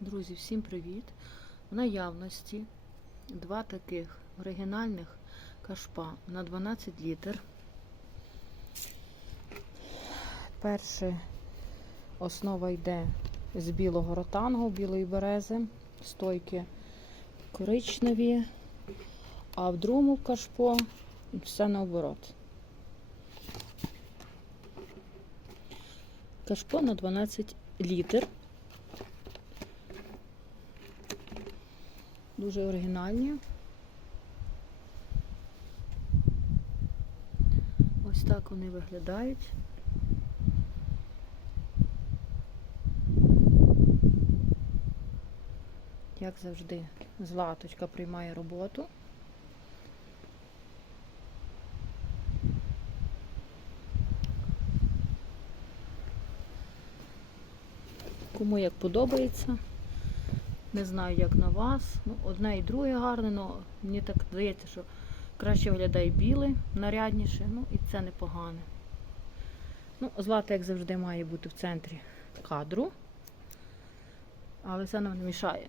Друзі, всім привіт! В наявності два таких оригінальних кашпа на 12 літр. Перше основа йде з білого ротангу, білої берези, стойки коричневі, а в другому кашпо все наоборот. Кашпо на 12 літр. Дуже оригінальні. Ось так вони виглядають. Як завжди, златочка приймає роботу. Кому як подобається. Не знаю, як на вас. Ну, одне і друге гарне, але мені так здається, що краще виглядає біле, нарядніше, ну і це непогане. Ну, злата, як завжди, має бути в центрі кадру. Але це нам не мішає